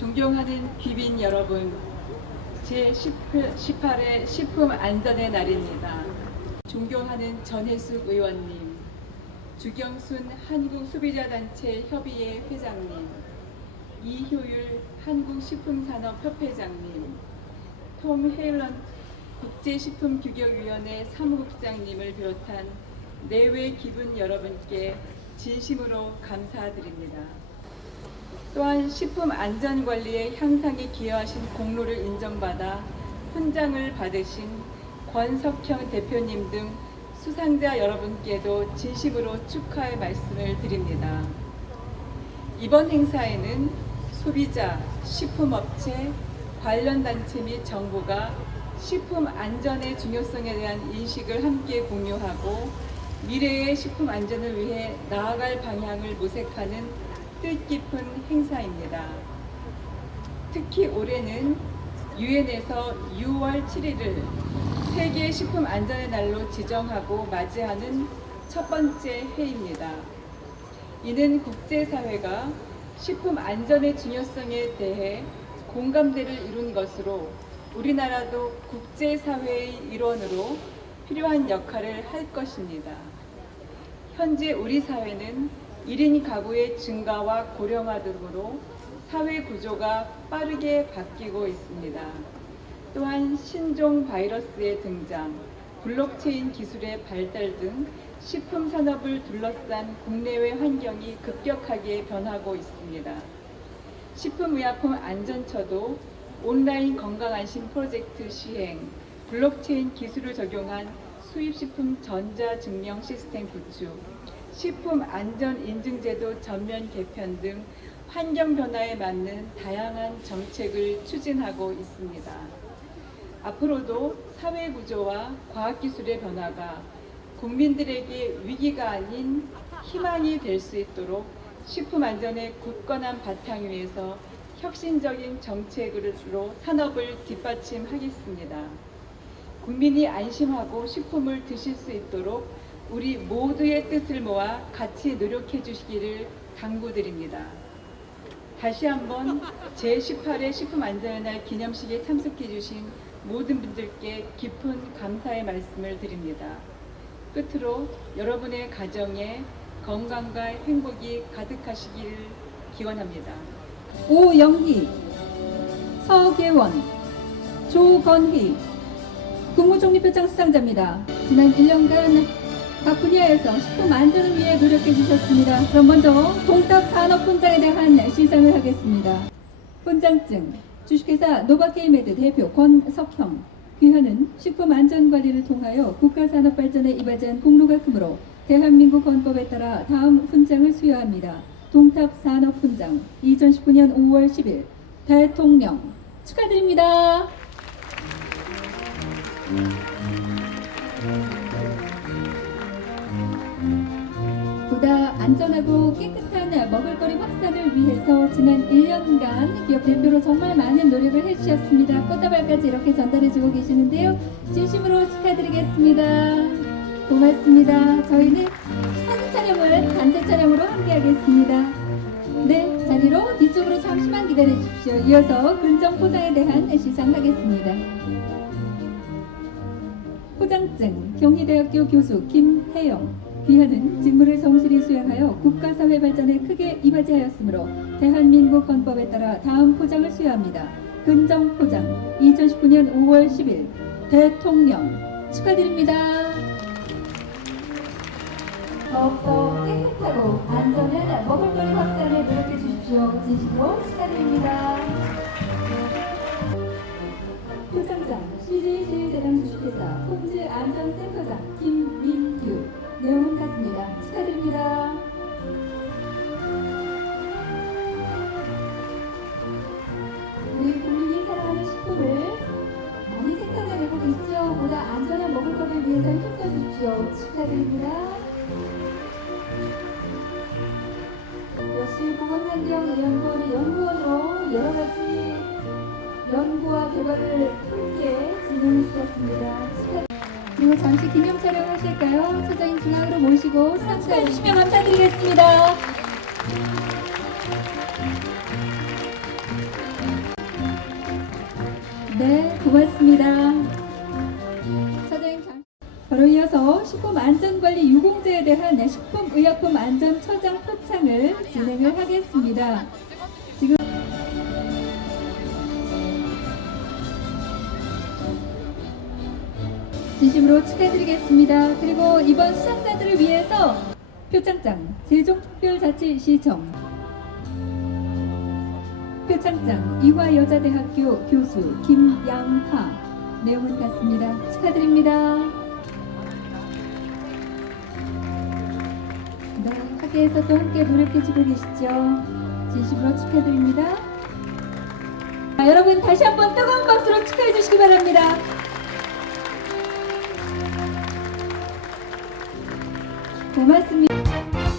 존경하는 귀빈 여러분, 제18회 식품 안전의 날입니다. 존경하는 전혜숙 의원님, 주경순 한국소비자단체 협의회 회장님, 이효율 한국식품산업협회장님, 톰 헤일런트 국제식품규격위원회 사무국장님을 비롯한 내외 기분 여러분께 진심으로 감사드립니다. 또한 식품 안전 관리의 향상에 기여하신 공로를 인정받아 훈장을 받으신 권석형 대표님 등 수상자 여러분께도 진심으로 축하의 말씀을 드립니다. 이번 행사에는 소비자, 식품업체, 관련 단체 및 정부가 식품 안전의 중요성에 대한 인식을 함께 공유하고 미래의 식품 안전을 위해 나아갈 방향을 모색하는 뜻깊은 행사입니다. 특히 올해는 유엔에서 6월 7일을 세계 식품 안전의 날로 지정하고 맞이하는 첫 번째 해입니다. 이는 국제사회가 식품 안전의 중요성에 대해 공감대를 이룬 것으로 우리나라도 국제사회의 일원으로 필요한 역할을 할 것입니다. 현재 우리 사회는 1인 가구의 증가와 고령화 등으로 사회 구조가 빠르게 바뀌고 있습니다. 또한 신종 바이러스의 등장, 블록체인 기술의 발달 등 식품 산업을 둘러싼 국내외 환경이 급격하게 변하고 있습니다. 식품의약품 안전처도 온라인 건강안심 프로젝트 시행, 블록체인 기술을 적용한 수입식품 전자증명 시스템 구축, 식품 안전 인증제도 전면 개편 등 환경 변화에 맞는 다양한 정책을 추진하고 있습니다. 앞으로도 사회 구조와 과학 기술의 변화가 국민들에게 위기가 아닌 희망이 될 수 있도록 식품 안전의 굳건한 바탕 위에서 혁신적인 정책으로 산업을 뒷받침하겠습니다. 국민이 안심하고 식품을 드실 수 있도록 우리 모두의 뜻을 모아 같이 노력해 주시기를 당부드립니다. 다시 한번 제18회 식품 안전의 날 기념식에 참석해 주신 모든 분들께 깊은 감사의 말씀을 드립니다. 끝으로 여러분의 가정에 건강과 행복이 가득하시기를 기원합니다. 오영희, 서계원, 조건희, 국무총리표창 수상자입니다. 지난 1년간 각 분야에서 식품 안전을 위해 노력해 주셨습니다. 그럼 먼저 동탑 산업 훈장에 대한 시상을 하겠습니다. 훈장증 주식회사 노바케이메드 대표 권석형 귀하는 식품 안전 관리를 통하여 국가 산업 발전에 이바지한 공로가 크므로 대한민국 헌법에 따라 다음 훈장을 수여합니다. 동탑 산업 훈장 2019년 5월 10일 대통령 축하드립니다. 보다 안전하고 깨끗한 먹을거리 확산을 위해서 지난 1년간 기업 대표로 정말 많은 노력을 해주셨습니다. 꽃다발까지 이렇게 전달해주고 계시는데요. 진심으로 축하드리겠습니다. 고맙습니다. 저희는 사진 촬영을 단체 촬영으로 함께하겠습니다. 네, 자리로 뒤쪽으로 잠시만 기다려 주십시오. 이어서 근정 포장에 대한 시상하겠습니다. 포장증 경희대학교 교수 김혜영 귀하는 직무를 성실히 수행하여 국가사회 발전에 크게 이바지하였으므로 대한민국 헌법에 따라 다음 포장을 수여합니다. 근정 포장 2019년 5월 10일 대통령 축하드립니다. 더욱더 깨끗하고 안전한 먹을거리 확산에 노력해 주십시오. 진심으로 축하드립니다. 기업 축하드립니다. 역시 보건환경 연구원의 연구원으로 여러 가지 연구와 개발을 함께 진행해주셨습니다. 그리고 잠시 기념 촬영하실까요? 소장님 중앙으로 모시고 수상해 주시면 감사드리겠습니다. 네, 고맙습니다. 유공제에 대한 식품의약품 안전처장 표창을 진행을 하겠습니다. 지금 진심으로 축하드리겠습니다. 그리고 이번 수상자들을 위해서 표창장 세종특별자치시청 표창장 이화여자대학교 교수 김양하 내용은 같습니다. 축하드립니다. 또 함께 노력해주고 계시죠. 진심으로 축하드립니다. 자, 여러분 다시 한번 뜨거운 박수로 축하해 주시기 바랍니다. 고맙습니다.